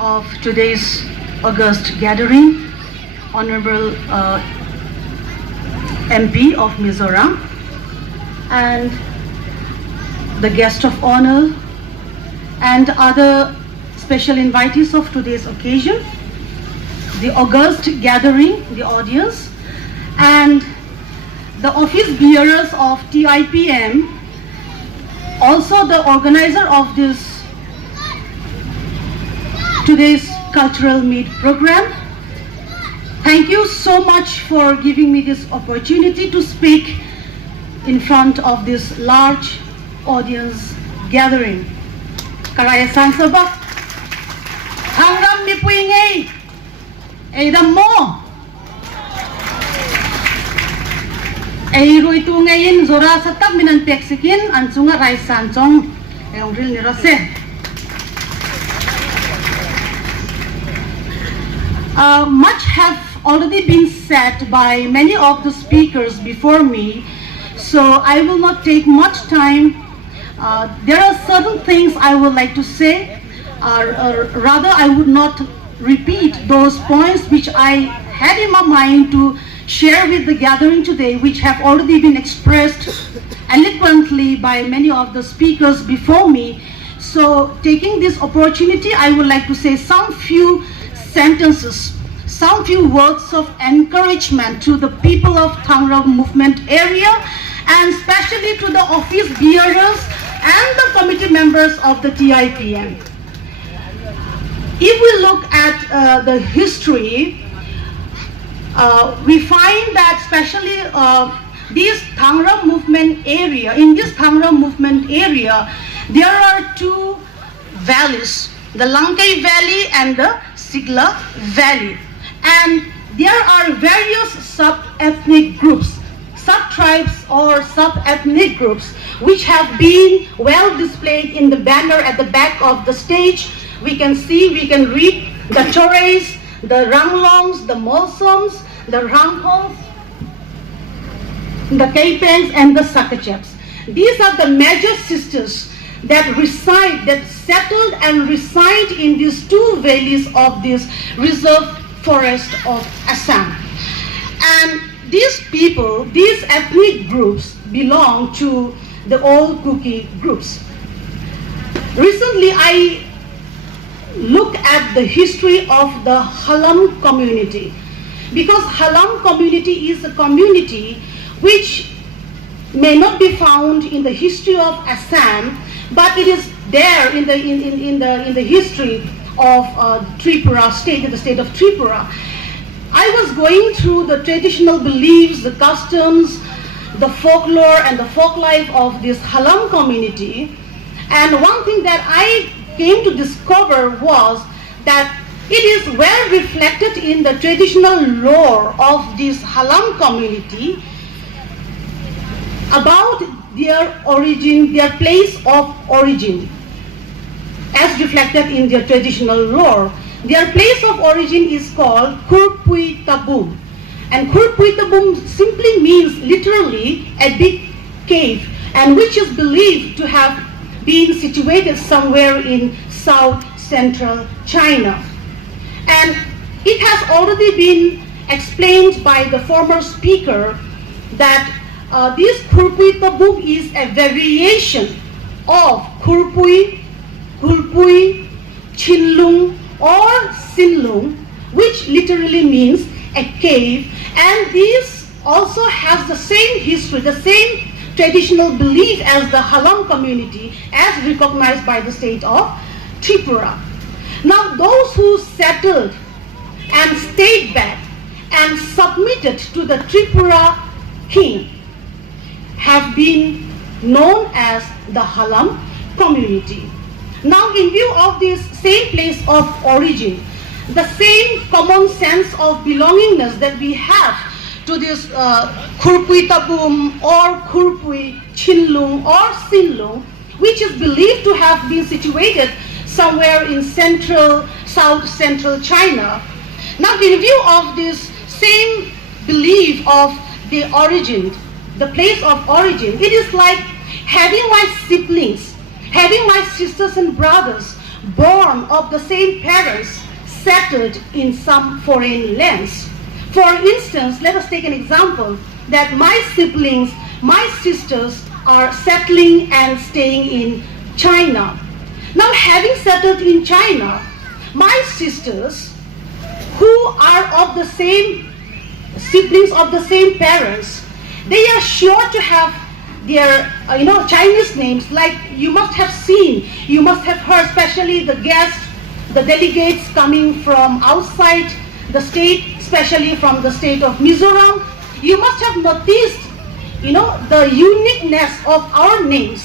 of today's august gathering, Honorable MP of Mizoram, and the guest of honor, and other special invitees of today's occasion, the august gathering, the audience, and the office bearers of TIPM, also the organizer of this today's cultural meet program. Thank you so much for giving me this opportunity to speak in front of this large audience gathering. Karaya Sansaba, Hangram mi puingay, Edam mo. Eiro itu ngayon zora satap minan peksikin ansunga rai sancong eongril nirase. Much have already been said by many of the speakers before me, so I will not take much time. There are certain things I would like to say, rather I would not repeat those points which I had in my mind to share with the gathering today, which have already been expressed eloquently by many of the speakers before me. So taking this opportunity, I would like to say some few sentences, some few words of encouragement to the people of Thangra movement area, and especially to the office bearers and the committee members of the TIPM. If we look at the history, we find that especially this Thangra movement area, in this Thangra movement area, there are two valleys, the Langkai Valley and the Sigla Valley. And there are various sub-ethnic groups, sub-tribes or sub-ethnic groups, which have been well displayed in the banner at the back of the stage. We can see, we can read the Torays, the Ranglongs, the Molsoms, the Ranghongs, the Kaipengs, and the Sakacheps. These are the major sisters that reside, that settled and reside in these two valleys of this reserve forest of Assam. And these people, these ethnic groups belong to the old Kuki groups. Recently, I look at the history of the Halam community, because Halam community is a community which may not be found in the history of Assam, but it is there in the history of Tripura state, in the state of Tripura. I was going through the traditional beliefs, the customs, the folklore and the folk life of this Halam community, and one thing that I came to discover was that it is well reflected in the traditional lore of this Halam community about their origin, their place of origin, as reflected in their traditional lore. Their place of origin is called Khurpui Tabum, and Khurpui Tabum simply means literally a big cave, and which is believed to have been situated somewhere in south central China. And it has already been explained by the former speaker that this Khurpui Tabum is a variation of Khurpui, Khulpui, Chinlung or Sinlung, which literally means a cave, and this also has the same history, the same traditional belief as the Halam community as recognized by the state of Tripura. Now those who settled and stayed back and submitted to the Tripura king have been known as the Halam community. Now in view of this same place of origin, the same common sense of belongingness that we have to this Khurpui Tabum or Khurpui, Chinlung or Sinlung, which is believed to have been situated somewhere in south central China. Now in view of this same belief of the origin, the place of origin, it is like having my siblings, having my sisters and brothers born of the same parents, settled in some foreign lands. For instance, let us take an example that my siblings, my sisters are settling and staying in China. Now, having settled in China, my sisters, who are of the same siblings of the same parents, they are sure to have their Chinese names. Like you must have seen, you must have heard, especially the guests, the delegates coming from outside the state, especially from the state of Mizoram. You must have noticed, the uniqueness of our names.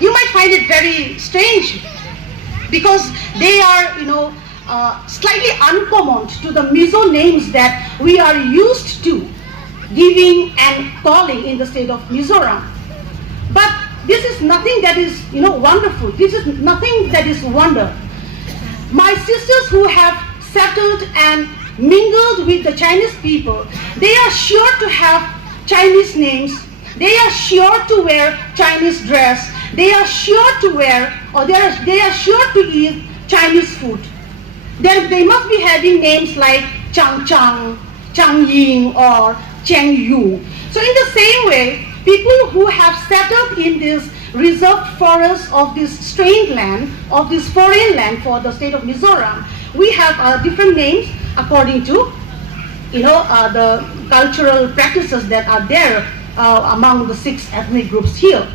You might find it very strange because they are, slightly uncommon to the Mizo names that we are used to giving and calling in the state of Mizoram. But this is nothing that is, wonderful. This is nothing that is wonder. My sisters who have settled and mingled with the Chinese people, they are sure to have Chinese names. They are sure to wear Chinese dress. They are sure to wear, or they are sure to eat Chinese food. Then they must be having names like Chang Chang, Chang Ying, or Cheng Yu. So in the same way, people who have settled in this reserved forest of this strange land, of this foreign land for the state of Mizoram, we have different names according to, the cultural practices that are there among the 6 ethnic groups here.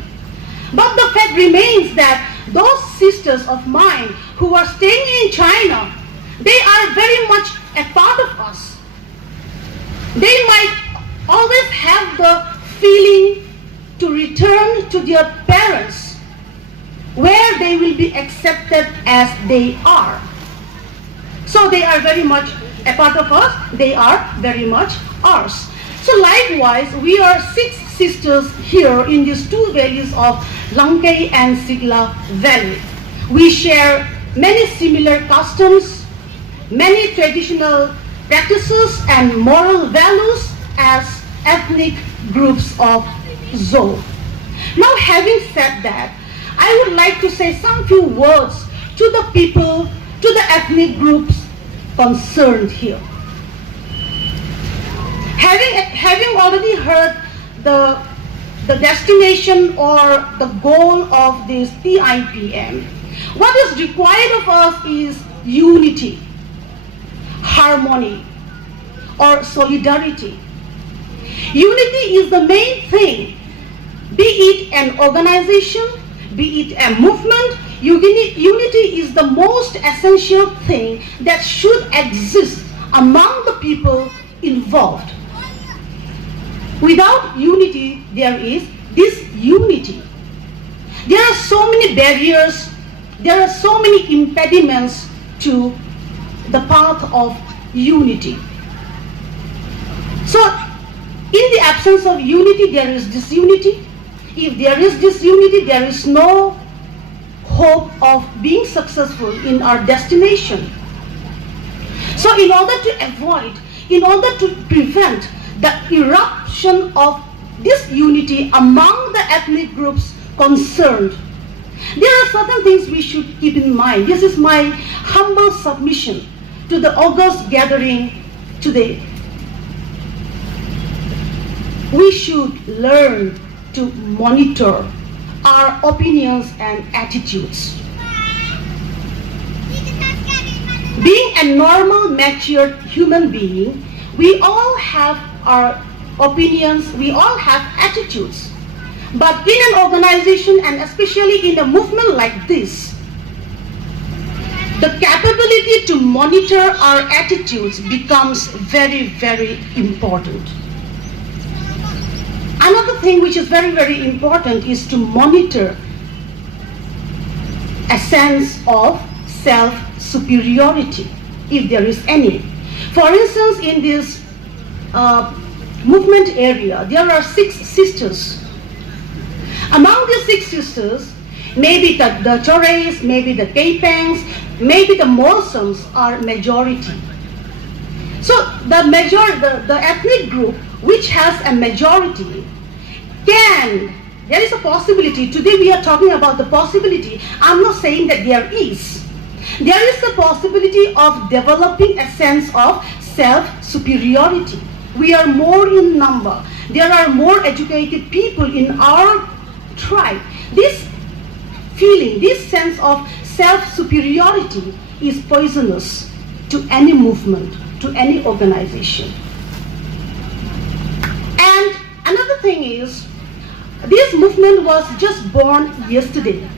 But the fact remains that those sisters of mine who are staying in China, they are very much a part of us. They might always have the feeling to return to their parents, where they will be accepted as they are. So they are very much a part of us, they are very much ours. So likewise, we are 6 sisters here in these 2 valleys of Langkai and Sigla Valley. We share many similar customs, many traditional practices and moral values as ethnic groups of Zo. Now, having said that, I would like to say some few words to the people, to the ethnic groups concerned here. Having already heard the destination or the goal of this TIPM, what is required of us is unity, harmony, or solidarity. Unity is the main thing, be it an organization, be it a movement. Unity is the most essential thing that should exist among the people involved. Without unity, there is disunity. There are so many barriers, there are so many impediments to the path of unity. So, in the absence of unity, there is disunity. If there is disunity, there is no hope of being successful in our destination. So in order to prevent the eruption of disunity among the ethnic groups concerned, there are certain things we should keep in mind. This is my humble submission to the august gathering today. We should learn to monitor our opinions and attitudes. Being a normal, mature human being, we all have our opinions, we all have attitudes. But in an organization, and especially in a movement like this, the capability to monitor our attitudes becomes very, very important. Another thing which is very, very important is to monitor a sense of self-superiority, if there is any. For instance, in this movement area, there are 6 sisters. Among these 6 sisters, maybe the Chorays, maybe the Keipangs, maybe the Morsums are majority. So the ethnic group which has a majority there is a possibility, today we are talking about the possibility, I'm not saying that there is, There is the possibility of developing a sense of self-superiority. We are more in number. There are more educated people in our tribe. This feeling, this sense of self-superiority is poisonous to any movement, to any organization. And another thing is, this movement was just born yesterday.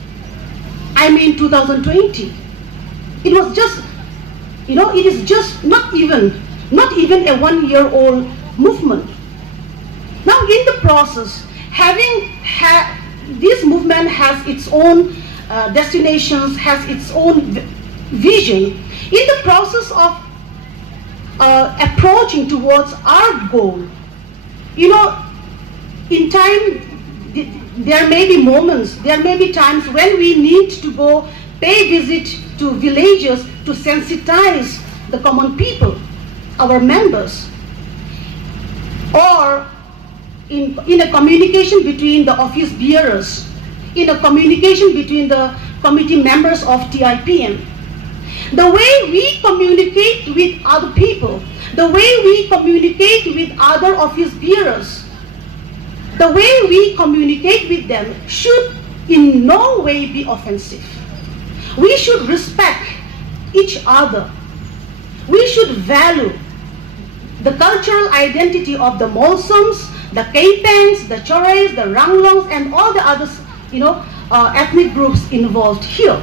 I mean 2020. It was just, it is just not even a 1-year-old movement. Now in the process, this movement has its own destinations, has its own vision. In the process of approaching towards our goal, in time, there may be moments, there may be times when we need to go pay visit to villages to sensitize the common people, our members, or in a communication between the office bearers, in a communication between the committee members of TIPM. The way we communicate with other people, the way we communicate with other office bearers, the way we communicate with them should in no way be offensive. We should respect each other. We should value the cultural identity of the Molsums, the Kaipangs, the Chorays, the Ranglongs, and all the other ethnic groups involved here.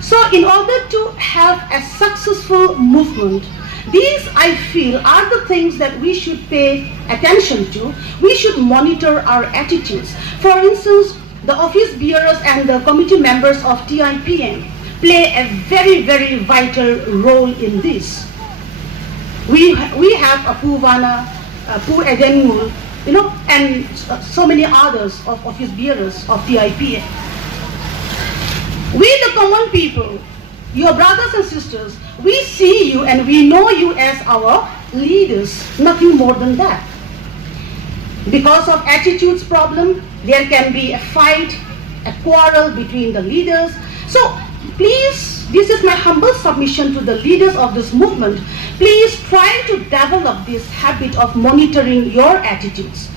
So in order to have a successful movement, these, I feel, are the things that we should pay attention to. We should monitor our attitudes. For instance, the office bearers and the committee members of TIPM play a very, very vital role in this. We have Apu Vana, Apu Edenmul, and so many others of office bearers of TIPM. We, the common people, your brothers and sisters, we see you and we know you as our leaders, nothing more than that. Because of attitudes problem, there can be a fight, a quarrel between the leaders. So please, this is my humble submission to the leaders of this movement. Please try to develop this habit of monitoring your attitudes.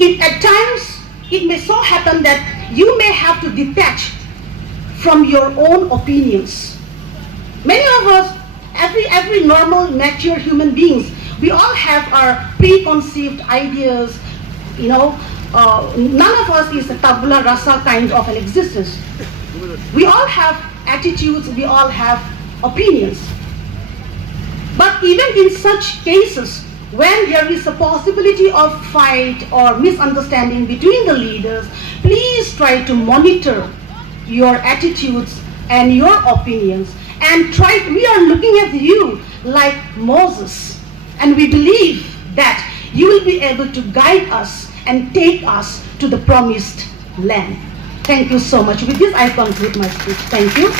At times, it may so happen that you may have to detach from your own opinions. Many of us, every normal, mature human beings, we all have our preconceived ideas. None of us is a tabula rasa kind of an existence. We all have attitudes, we all have opinions. But even in such cases, when there is a possibility of fight or misunderstanding between the leaders, please try to monitor your attitudes and your opinions. And we are looking at you like Moses. And we believe that you will be able to guide us and take us to the promised land. Thank you so much. With this, I conclude my speech. Thank you.